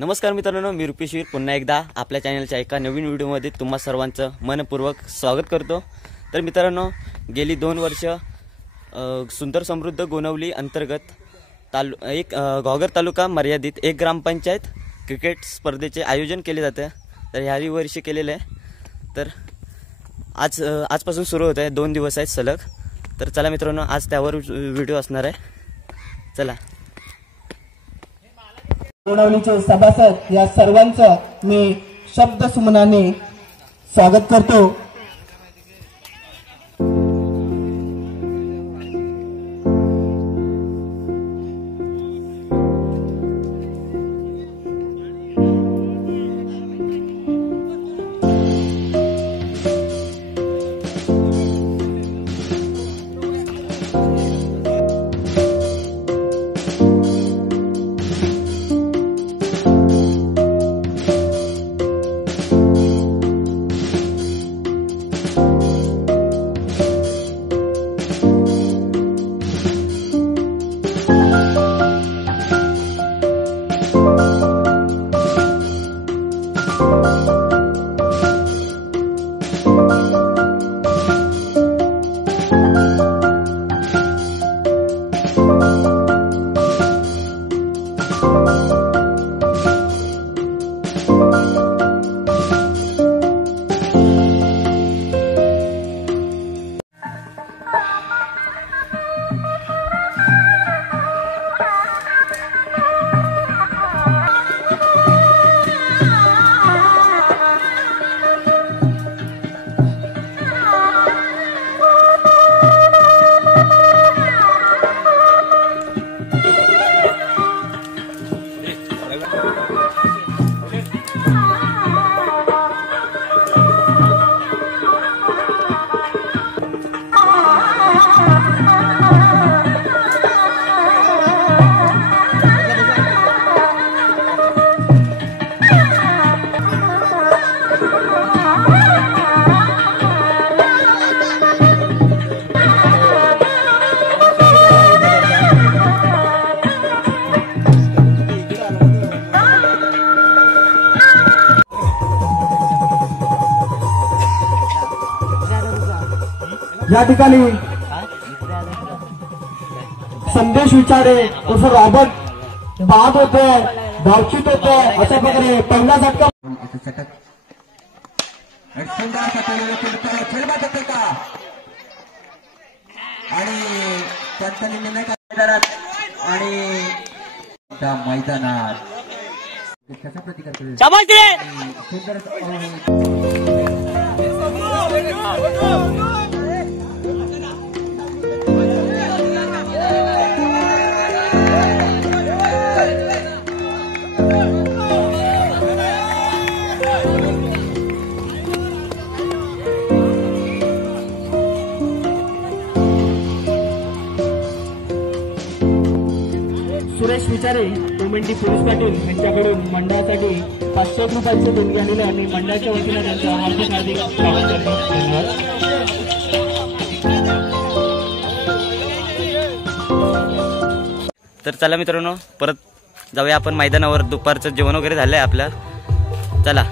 नमस्कार मित्रांनो, मी रुपेशवीर पुन्हा एकदा आपल्या चॅनलच्या एका नवीन व्हिडिओमध्ये तुम्हा सर्वांचं मनपूर्वक स्वागत करतो। तर मित्रांनो, गेली 2 वर्ष सुंदर समृद्ध गोनवली अंतर्गत घोगर तालुका मर्यादित एक ग्रामपंचायत क्रिकेट स्पर्धेचे आयोजन केले जाते। तर ह्याही वर्षी केलेले आहे। तर आजपासून सुरू होत आहे, 2 दिवस आहेत सलग। तर चला मित्रांनो, आज त्यावर व्हिडिओ असणार आहे। चला। गोनवलीचे सभासद या सर्वांचं मी शब्द सुमनाने स्वागत करतो। या ठिकाणी संदेश विचारे उर्फ रॉबर्ट बाद होते, धावचित होते, अशा प्रकारे पहिला झटका आणि त्यांचा निर्णय आणि त्या मैदानात कशा प्रतिकार सुरेश विचारे कोमेंटी पोलीस पाटील यांच्याकडून मंडळासाठी 500 रुपयांचे देणगी आलेले आणि मंडळाच्या वतीने त्यांचं हार्दिक स्वागत करतो। तर चला मित्रांनो, परत जाऊया आपण मैदानावर। दुपारचं जेवण वगैरे झालंय आपलं। चला।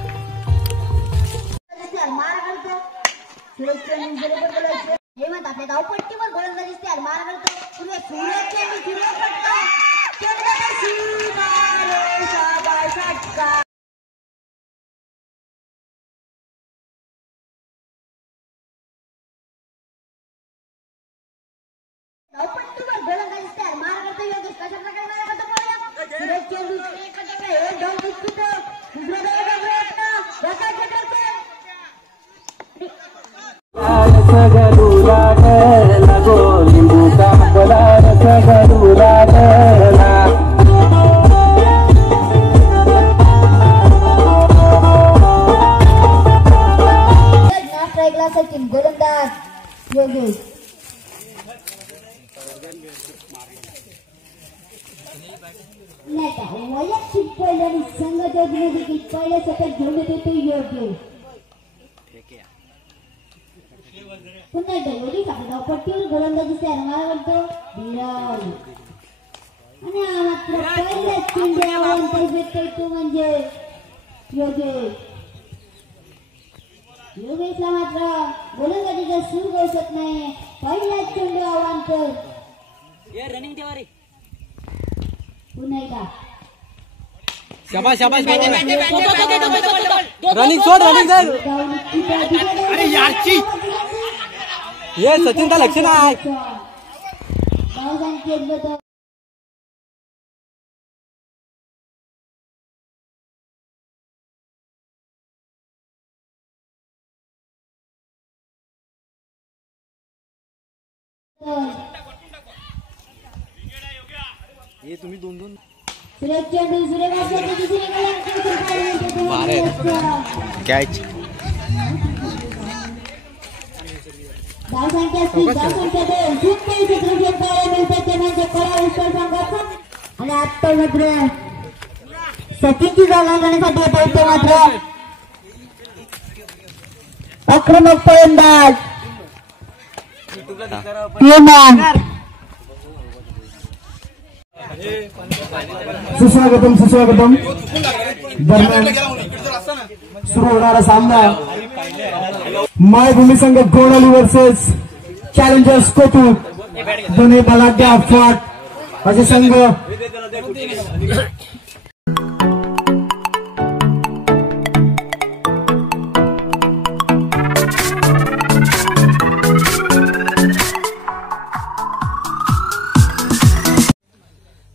वैयक्तिक पहिले आणि संघाच्या देखील पहिले सतत घेऊन येते ते योग्य। पुन्हा एकदा योगी धावपट्टीवर गोलंदाजीचे अनुमान करतो बिलाल आणि मात्र पहिल्याच चेंडूवर अंतर भेटतोय तो म्हणजे योगेश. योगेशला मात्र गोलंदाजीचा सूर बसत नाही. पहिला चेंडू अवांतर. पुन्हा एकदा शाबाश शाबाश रनिंग सोड रनिंग कर. अरे यारची ये सचिन का लक्ष नाही. हे तुम्ही दोन दोन सुरेश चेंडू कॅच. धावसंख्या 2 आणि आता मात्र सचिनची जागा करण्यासाठी येत होते. मात्र आक्रमक फलंदाज सुस्वागतम सुस्वागतम. दरम्यान सुरू होणारा सामना मायभूमी संघ गोणाली वर्सेस चॅलेंजर्स कोथरूड. दोन्ही बलाढ्य अफाट असे संघ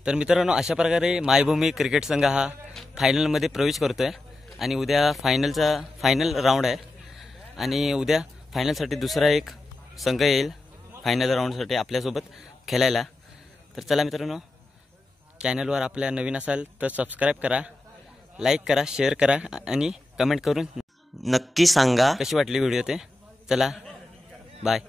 तर मित्रांनो, अशा प्रकारे मायभूमी क्रिकेट संघ हा फायनलमध्ये प्रवेश करतोय आणि उद्या फायनल राऊंड आहे आणि उद्या फायनलसाठी दुसरा एक संघ येईल फायनल राऊंडसाठी आपल्यासोबत खेळायला. तर चला मित्रांनो, चॅनलवर आपल्या नवीन असाल तर सबस्क्राईब करा, लाईक करा, शेअर करा आणि कमेंट करून नक्की सांगा कशी वाटली व्हिडिओ ते. चला बाय.